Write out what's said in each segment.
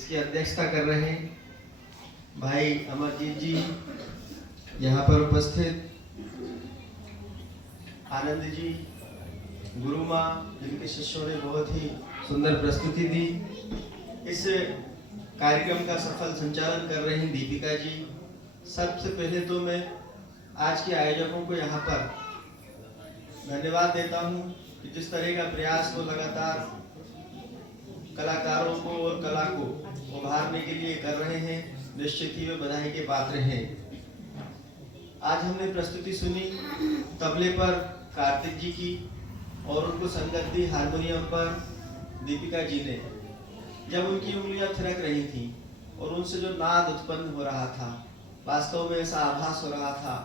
इसकी अध्यक्षता कर रहे हैं भाई अमरजीत जी, यहाँ पर उपस्थित आनंद जी, गुरु माँ, जिनके शिष्यों ने बहुत ही सुंदर प्रस्तुति दी। इस कार्यक्रम का सफल संचालन कर रही दीपिका जी। सबसे पहले तो मैं आज के आयोजकों को यहाँ पर धन्यवाद देता हूँ कि जिस तरह का प्रयास वो लगातार कलाकारों को और कला को उभारने के लिए कर रहे हैं, निश्चित ही वे बधाई के पात्र हैं। आज हमने प्रस्तुति सुनी तबले पर कार्तिक जी की और उनको संगत दी हारमोनियम पर दीपिका जी ने। जब उनकी उंगलियां थिरक रही थी और उनसे जो नाद उत्पन्न हो रहा था, वास्तव में ऐसा आभास हो रहा था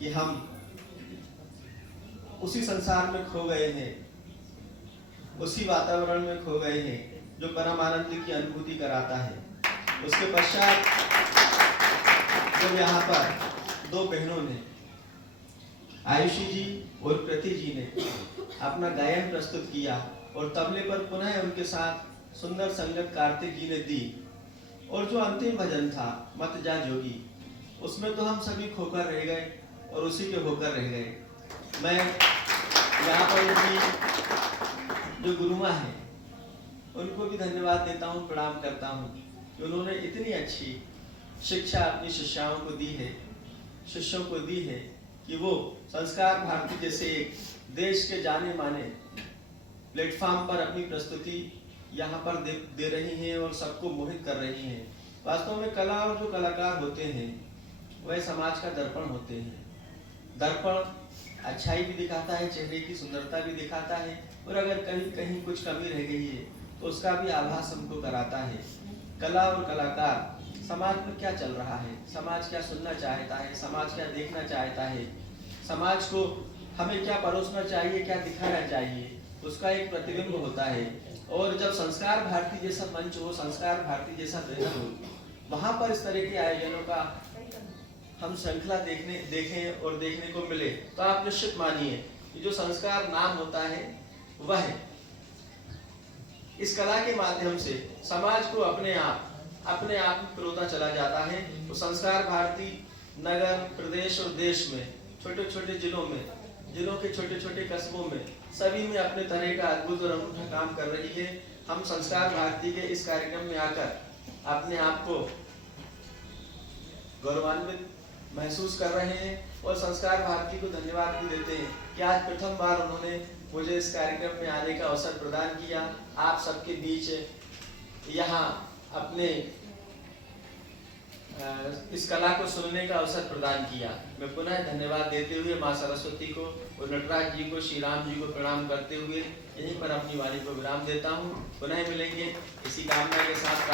कि हम उसी संसार में खो गए हैं, उसी वातावरण में खो गए हैं जो परम आनंद की अनुभूति कराता है। उसके पश्चात जब यहाँ पर दो बहनों ने, आयुषी जी और कृति जी ने अपना गायन प्रस्तुत किया और तबले पर पुनः उनके साथ सुंदर संगत कार्तिक जी ने दी, और जो अंतिम भजन था मत जा जोगी, उसमें तो हम सभी खोकर रह गए और उसी के होकर रह गए। मैं यहाँ पर उनकी जो गुरुमा है उनको भी धन्यवाद देता हूँ, प्रणाम करता हूँ कि उन्होंने इतनी अच्छी शिक्षा अपनी शिष्याओं को दी है, शिष्यों को दी है कि वो संस्कार भारती जैसे एक देश के जाने माने प्लेटफॉर्म पर अपनी प्रस्तुति यहाँ पर दे रही हैं और सबको मोहित कर रही हैं। वास्तव में कला और जो कलाकार होते हैं वह समाज का दर्पण होते हैं। दर्पण अच्छाई भी दिखाता है, चेहरे की सुंदरता भी दिखाता है, और अगर कहीं कहीं कुछ कमी रह गई है तो उसका भी आभास हमको कराता है। कला और कलाकार समाज में क्या चल रहा है, समाज क्या सुनना चाहता है, समाज क्या देखना चाहता है, समाज को हमें क्या परोसना चाहिए, क्या दिखाना चाहिए, उसका एक प्रतिबिंब होता है। और जब संस्कार भारती जैसा मंच हो, संस्कार भारती जैसा बैनर हो, वहाँ पर इस तरह के आयोजनों का हम श्रृंखला देखें और देखने को मिले तो आप निश्चित मानिए कि जो संस्कार नाम होता है वह इस कला के माध्यम से समाज को अपने आप में पिरोता चला जाता है। तो संस्कार भारती नगर, प्रदेश और देश में, छोटे छोटे जिलों के छोटे छोटे कस्बों में, सभी में अपने तरह का अद्भुत और अनूठा काम कर रही है। हम संस्कार भारती के इस कार्यक्रम में आकर अपने आप को गौरवान्वित महसूस कर रहे हैं और संस्कार भारती को धन्यवाद भी देते हैं कि आज प्रथम बार उन्होंने मुझे इस कार्यक्रम में आने का अवसर प्रदान किया, आप सबके बीच यहाँ अपने इस कला को सुनने का अवसर प्रदान किया। मैं पुनः धन्यवाद देते हुए माँ सरस्वती को और नटराज जी को, श्री राम जी को प्रणाम करते हुए यहीं पर अपनी वाणी को विराम देता हूँ। पुनः मिलेंगे इसी कामना के साथ।